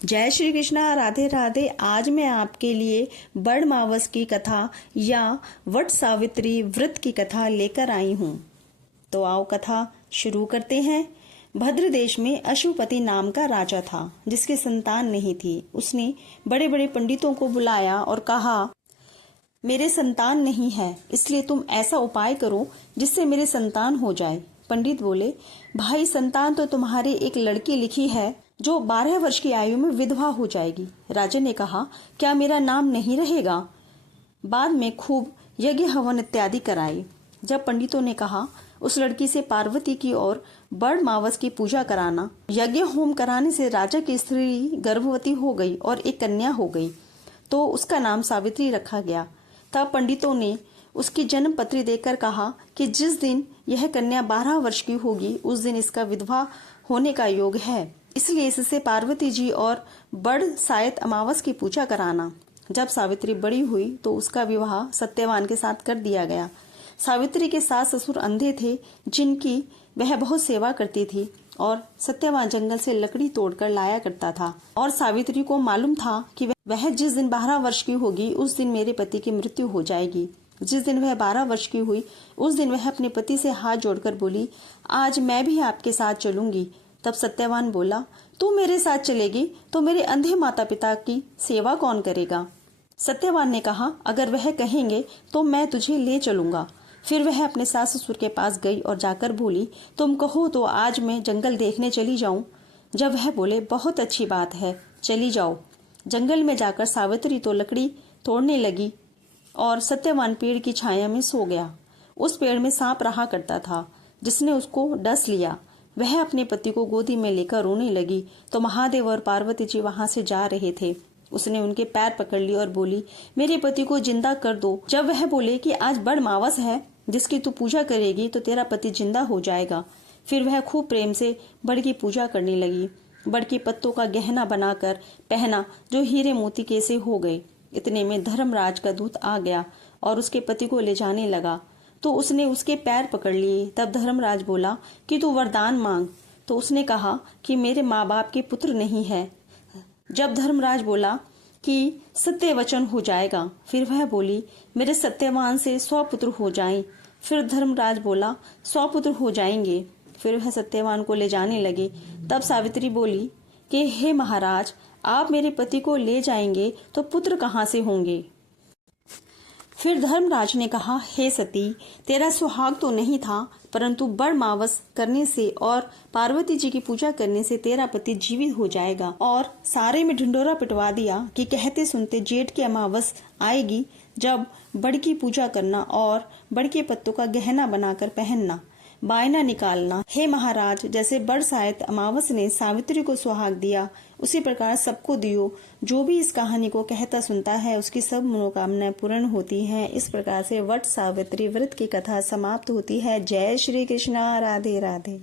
जय श्री कृष्णा, राधे राधे। आज मैं आपके लिए बड़ मावस की कथा या वट सावित्री व्रत की कथा लेकर आई हूँ। तो आओ कथा शुरू करते हैं। भद्र देश में अशुपति नाम का राजा था, जिसकी संतान नहीं थी। उसने बड़े बड़े पंडितों को बुलाया और कहा, मेरे संतान नहीं है, इसलिए तुम ऐसा उपाय करो जिससे मेरे संतान हो जाए। पंडित बोले, भाई, संतान तो तुम्हारी एक लड़की लिखी है जो 12 वर्ष की आयु में विधवा हो जाएगी। राजा ने कहा, क्या मेरा नाम नहीं रहेगा? बाद में खूब यज्ञ हवन इत्यादि कराई। जब पंडितों ने कहा, उस लड़की से पार्वती की और बड़ मावस की पूजा कराना। यज्ञ होम कराने से राजा की स्त्री गर्भवती हो गई और एक कन्या हो गई, तो उसका नाम सावित्री रखा गया। तब पंडितों ने उसकी जन्म पत्री देकर कहा कि जिस दिन यह कन्या 12 वर्ष की होगी, उस दिन इसका विधवा होने का योग है, इसलिए इससे पार्वती जी और बड़ सायत अमावस की पूजा कराना। जब सावित्री बड़ी हुई तो उसका विवाह सत्यवान के साथ कर दिया गया। सावित्री के सास ससुर अंधे थे, जिनकी वह बहुत सेवा करती थी, और सत्यवान जंगल से लकड़ी तोड़कर लाया करता था। और सावित्री को मालूम था कि वह जिस दिन 12 वर्ष की होगी, उस दिन मेरे पति की मृत्यु हो जाएगी। जिस दिन वह 12 वर्ष की हुई, उस दिन वह अपने पति से हाथ जोड़कर बोली, आज मैं भी आपके साथ चलूंगी। तब सत्यवान बोला, तू मेरे साथ चलेगी तो मेरे अंधे माता पिता की सेवा कौन करेगा? सत्यवान ने कहा, अगर वह कहेंगे तो मैं तुझे ले चलूंगा। फिर वह अपने सास ससुर के पास गई और जाकर बोली, तुम कहो तो आज मैं जंगल देखने चली जाऊं। जब वह बोले, बहुत अच्छी बात है, चली जाओ। जंगल में जाकर सावित्री तो लकड़ी तोड़ने लगी और सत्यवान पेड़ की छाया में सो गया। उस पेड़ में सांप रहा करता था, जिसने उसको डस लिया। वह अपने पति को गोदी में लेकर रोने लगी तो महादेव और पार्वती जी वहां से जा रहे थे। उसने उनके पैर पकड़ लिए और बोली, मेरे पति को जिंदा कर दो। जब वह बोले कि आज बड़ मावस है, जिसकी तू पूजा करेगी तो तेरा पति जिंदा हो जाएगा। फिर वह खूब प्रेम से बड़ की पूजा करने लगी। बड़ के पत्तों का गहना बनाकर पहना, जो हीरे मोती के से हो गए। इतने में धर्मराज का दूत आ गया और उसके पति को ले जाने लगा, तो उसने उसके पैर पकड़ लिए। तब धर्मराज बोला कि तू वरदान मांग। तो उसने कहा कि मेरे माँ बाप के पुत्र नहीं है। जब धर्मराज बोला कि सत्य वचन हो जाएगा, फिर वह बोली, मेरे सत्यवान से 100 पुत्र हो जाएं। फिर धर्मराज बोला, 100 पुत्र हो जाएंगे। फिर वह सत्यवान को ले जाने लगे। तब सावित्री बोली कि हे महाराज, आप मेरे पति को ले जाएंगे तो पुत्र कहाँ से होंगे? फिर धर्मराज ने कहा, हे सती, तेरा सुहाग तो नहीं था, परंतु बड़ मावस करने से और पार्वती जी की पूजा करने से तेरा पति जीवित हो जाएगा। और सारे में ढिंडोरा पिटवा दिया कि कहते सुनते जेठ की अमावस आएगी, जब बड़ की पूजा करना और बड़ के पत्तों का गहना बनाकर पहनना, बायना निकालना। हे महाराज, जैसे बड़ सायत अमावस ने सावित्री को सुहाग दिया, उसी प्रकार सबको दियो। जो भी इस कहानी को कहता सुनता है, उसकी सब मनोकामनाएं पूर्ण होती हैं। इस प्रकार से वट सावित्री व्रत की कथा समाप्त होती है। जय श्री कृष्णा, राधे राधे।